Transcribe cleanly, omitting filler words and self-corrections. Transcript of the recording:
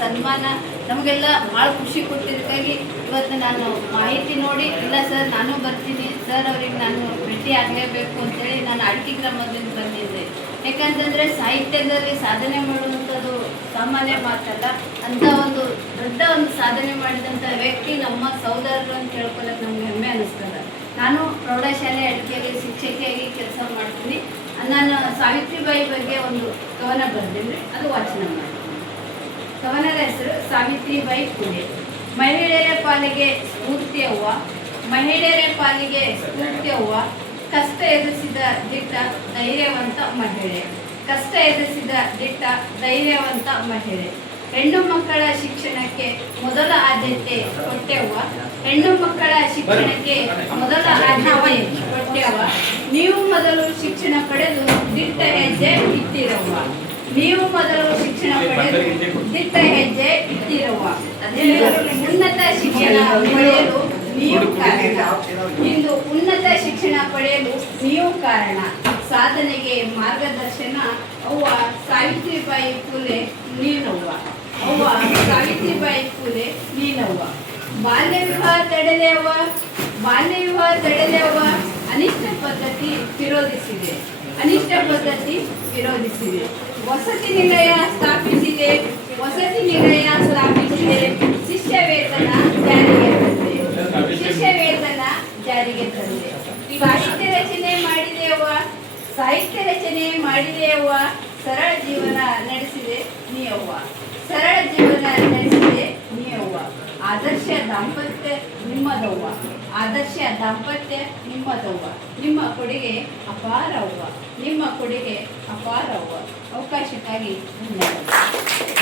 ಸನ್ಮಾನ ನಮಗೆಲ್ಲ ಭಾಳ ಖುಷಿ ಕೊಟ್ಟಿದ್ದಕ್ಕಾಗಿ ಇವತ್ತು ನಾನು ಮಾಹಿತಿ ನೋಡಿ ಇಲ್ಲ ಸರ್ ನಾನು ಬರ್ತೀನಿ ಸರ್ ಅವ್ರಿಗೆ ನಾನು ಭೇಟಿ ಆಗಲೇಬೇಕು ಅಂತೇಳಿ ನಾನು ಅಡ್ಕಿ ಗ್ರಾಮದಿಂದ ಬಂದಿದ್ದೆ. ಯಾಕಂತಂದರೆ ಸಾಹಿತ್ಯದಲ್ಲಿ ಸಾಧನೆ ಮಾಡುವಂಥದ್ದು ಸಾಮಾನ್ಯ ಮಾತಲ್ಲ. ಅಂಥ ಒಂದು ದೊಡ್ಡ ಒಂದು ಸಾಧನೆ ಮಾಡಿದಂಥ ವ್ಯಕ್ತಿ ನಮ್ಮ ಸಹೋದರರು ಅಂತ ಹೇಳ್ಕೊಳ್ಳೋಕೆ ನಮ್ಗೆ ಹೆಮ್ಮೆ ಅನ್ನಿಸ್ತದೆ. ನಾನು ಪ್ರೌಢಶಾಲೆ ಅಡ್ಕೆಯಲ್ಲಿ ಶಿಕ್ಷಕಿಯಾಗಿ ಕೆಲಸ ಮಾಡ್ತೀನಿ. ನಾನು ಸಾವಿತ್ರಿಬಾಯಿ ಬಗ್ಗೆ ಒಂದು ಕವನ ಬರೆದಿನಿ, ಅದು ವಾಚನ ಮಾಡ್ತೀನಿ. ಕವನದ ಹೆಸರು ಸಾವಿತ್ರಿಬಾಯಿ ಫುಲೆ. ಮಹಿಳೆಯರ ಪಾಲಿಗೆ ಸ್ಫೂರ್ತಿಯವ್ವ, ಮಹಿಳೆಯರ ಪಾಲಿಗೆ ಸ್ಫೂರ್ತಿಯವ್ವ, ಕಷ್ಟ ಎದುರಿಸಿದ ದಿಟ್ಟ ಧೈರ್ಯವಂತ ಮಹಿಳೆ, ಕಷ್ಟ ಎದುರಿಸಿದ ದಿಟ್ಟ ಧೈರ್ಯವಂತ ಮಹಿಳೆ. ಹೆಣ್ಣು ಮಕ್ಕಳ ಶಿಕ್ಷಣಕ್ಕೆ ಮೊದಲ ಆದ್ಯತೆ ಕೊಟ್ಟೆವ್ವ, ಹೆಣ್ಣು ಮಕ್ಕಳ ಶಿಕ್ಷಣಕ್ಕೆ ಮೊದಲ ಆದ್ಯತೆ ಕೊಟ್ಟೆವ್ವ. ನೀವು ಮೊದಲು ಶಿಕ್ಷಣ ಪಡೆದು ದಿಟ್ಟ ಹೆಜ್ಜೆ ಇಟ್ಟಿರವ್ವ, ನೀವು ಮೊದಲು ಶಿಕ್ಷಣ ಪಡೆದು ದಿಟ್ಟ ಹೆಜ್ಜೆ ಇಟ್ಟಿರವ್ವ. ಉನ್ನತ ಶಿಕ್ಷಣ ಪಡೆಯಲು ನೀವು ಕಾರಣ, ಇಂದು ಉನ್ನತ ಶಿಕ್ಷಣ ಪಡೆಯಲು ನೀವು ಕಾರಣ. ಸಾಧನೆಗೆ ಮಾರ್ಗದರ್ಶನ ಅವ್ವ ಸಾವಿತ್ರಿಬಾಯಿ ಫುಲೆ ನೀನವ್ವ, ಅವ್ವ ಸಾವಿತ್ರಿಬಾಯಿ ಫುಲೆ ನೀನವ್ವ. ಬಾಲ್ಯ ವಿವಾಹ ತಡೆದೇವ್ವ, ಬಾಲ್ಯ ವಿವಾಹ ತಡೆದೇವ್ವ. ಅನಿಷ್ಟ ಪದ್ಧತಿ ವಿರೋಧಿಸಿದೆ, ಅನಿಷ್ಟ ಪದ್ಧತಿ ವಿರೋಧಿಸಿದೆ. ವಸತಿ ನಿಲಯ ಸ್ಥಾಪಿಸಿದೆ, ವಸತಿ ನಿಲಯ ಸ್ಥಾಪಿಸಿದೆ. ಶಿಷ್ಯ ವೇತನ ಜಾರಿಗೆ ತಂದೆ, ಶಿಷ್ಯ ವೇತನ ಜಾರಿಗೆ ತಂದೆ. ಸಾಹಿತ್ಯ ರಚನೆ ಮಾಡಿದೆಯವ್ವ, ಸಾಹಿತ್ಯ ರಚನೆ ಮಾಡಿದೆಯವ್ವ. ಸರಳ ಜೀವನ ನಡೆಸಿದೆ ನೀಯವ್ವ, ಸರಳ ಜೀವನ ನಡೆಸಿದೆ ನೀಯವ್ವ. ಆದರ್ಶ ದಾಂಪತ್ಯ ನಿಮ್ಮದವ್ವ, ಆದರ್ಶ ದಾಂಪತ್ಯ ನಿಮ್ಮದವ್ವ. ನಿಮ್ಮ ಕೊಡುಗೆ ಅಪಾರವ್ವ, ನಿಮ್ಮ ಕೊಡುಗೆ ಅಪಾರವ್ವ. ಅವಕಾಶಕ್ಕಾಗಿ ಧನ್ಯವಾದ.